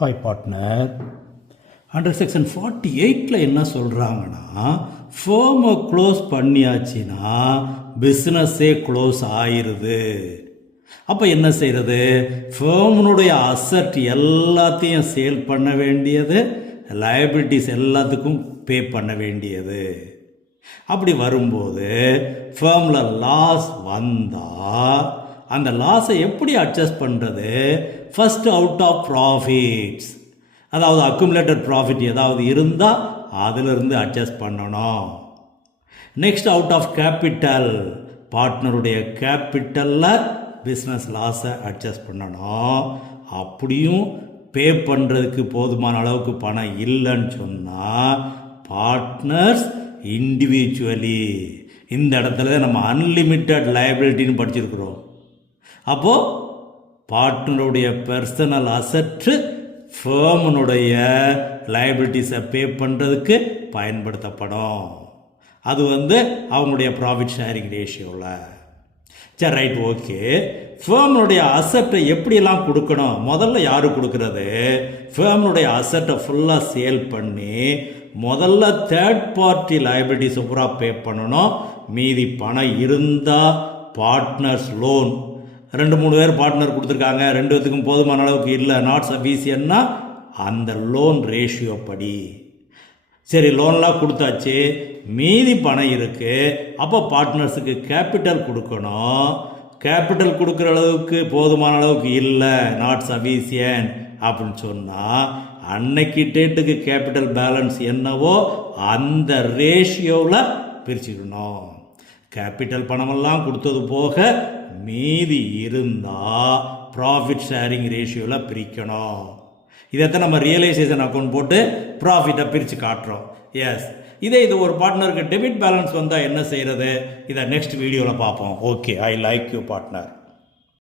Hi partner. Under section 48 என்ன சொல்கிறாங்கன்னா, ஃபேர்மை close பண்ணியாச்சுன்னா பிஸ்னஸே க்ளோஸ் ஆயிடுது. அப்போ என்ன செய்கிறது? ஃபேர்மனுடைய அசட் எல்லாத்தையும் சேல் பண்ண வேண்டியது, லயபிலிட்டிஸ் எல்லாத்துக்கும் பே பண்ண வேண்டியது. அப்படி வரும்போது ஃபேர்மில் லாஸ் வந்தால் அந்த லாஸை எப்படி அட்ஜஸ்ட் பண்ணுறது? ஃபஸ்ட்டு அவுட் ஆஃப் ப்ராஃபிட்ஸ், அதாவது அக்குமுலேட்டட் ப்ராஃபிட் ஏதாவது இருந்தால் அதிலிருந்து அட்ஜஸ்ட் பண்ணணும். நெக்ஸ்ட் அவுட் ஆஃப் கேபிட்டல், பார்ட்னருடைய கேபிட்டலில் பிஸ்னஸ் லாஸை அட்ஜஸ்ட் பண்ணணும். அப்படியும் பே பண்ணுறதுக்கு போதுமான அளவுக்கு பணம் இல்லைன்னு சொன்னால் பார்ட்னர்ஸ் இண்டிவிஜுவலி, இந்த இடத்துல நம்ம அன்லிமிட்டெட் லயபிலிட்டின்னு படிச்சிருக்கிறோம். அப்போது பார்ட்னருடைய பர்சனல் அசட்டு ஃபேர்மனுடைய லயபிலிட்டிஸை பே பண்ணுறதுக்கு பயன்படுத்தப்படும். அது அவங்களுடைய ப்ராஃபிட் ஷேரிங் ரேஷியோவில். சரி, ரைட், ஓகே. ஃபேர்மனுடைய அசட்டை எப்படியெல்லாம் கொடுக்கணும்? முதல்ல யார் கொடுக்கறது? ஃபேர்மனுடைய அசட்டை ஃபுல்லாக சேல் பண்ணி முதல்ல தேர்ட் பார்ட்டி லயபிலிட்டிஸை பூரா பே பண்ணணும். மீதி பணம் இருந்தால் பார்ட்னர்ஸ் லோன், 2-3 பேர் பார்ட்னர் கொடுத்துருக்காங்க, 2 பேத்துக்கும் போதுமான அளவுக்கு இல்லை, நாட் சஃபிஷியன்ட்னா அந்த லோன் ரேஷியோ படி. சரி, லோன்லாம் கொடுத்தாச்சு, மீதி பணம் இருக்குது. அப்போ பார்ட்னர்ஸுக்கு கேபிட்டல் கொடுக்கணும். கேபிட்டல் கொடுக்குற அளவுக்கு போதுமான அளவுக்கு இல்லை, நாட் சஃபிஷியன்ட் அப்படின்னு சொன்னால் அன்னைக்கு டேட்டுக்கு கேபிட்டல் பேலன்ஸ் என்னவோ அந்த ரேஷியோவில் பிரிச்சுக்கணும். கேபிட்டல் பணமெல்லாம் கொடுத்தது போக மீதி இருந்தால் ப்ராஃபிட் ஷேரிங் ரேஷியோவில் பிரிக்கணும். இதைத்தான் நம்ம ரியலைசேஷன் அக்கௌண்ட் போட்டு ப்ராஃபிட்டை பிரித்து காட்டுறோம். எஸ், இது ஒரு பார்ட்னருக்கு டெபிட் பேலன்ஸ் வந்தால் என்ன செய்கிறது? இதை நெக்ஸ்ட் வீடியோவில் பார்ப்போம். Okay, I like you partner.